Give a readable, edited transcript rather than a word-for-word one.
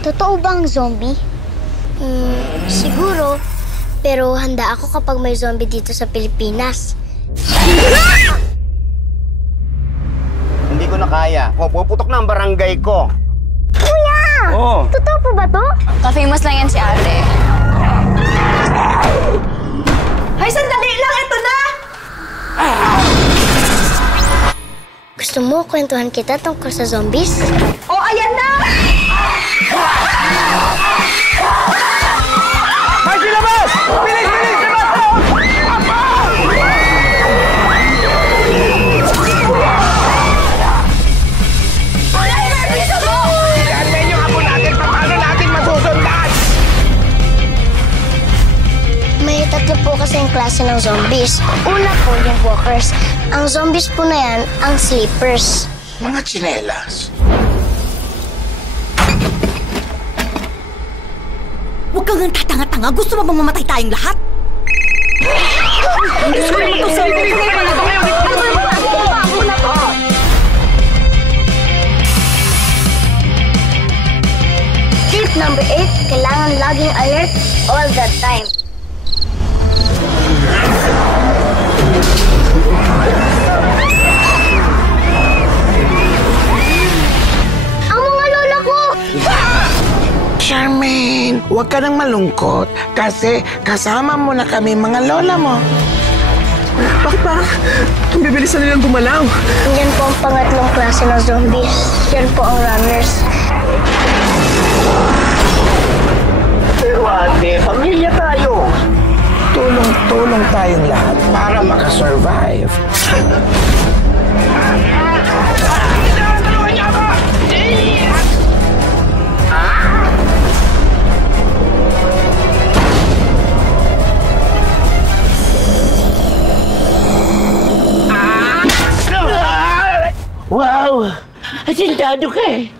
Totoo bang zombie? Siguro. Pero handa ako kapag may zombie dito sa Pilipinas. Hindi ko na kaya. Puputok na ang barangay ko. Kuya! Oo. Totoo po ba to? Ka-famous lang yan si ate. Ay, sandali lang! Ito na! Gusto mo kwentuhan kita tungkol sa zombies? Oh, ayan na! Marcy, labas! Bilis! Bilis! Labas! Iantayin yung apo natin. Paano natin masusundan? May tatlo po kasing klase ng zombies. Una po yung walkers. Ang zombies po na yan, ang sleepers. Mga tsinelas. Huwag kang tatanga-tanga. Gusto mo bang mamatay tayong lahat? Tip number 8, kailangan laging alert all the time. Ang mga lola ko! Charmaine, huwag ka nang malungkot kasi kasama mo na kami mga lola mo. Bakit parang ang bibilis na nilang gumalaw? Yan po ang pangatlong klase ng zombies. Yan po ang runners. Pero ate, pamilya tayo. Tulong-tulong tayong lahat para makasurvive. Wow! Asintado ka eh.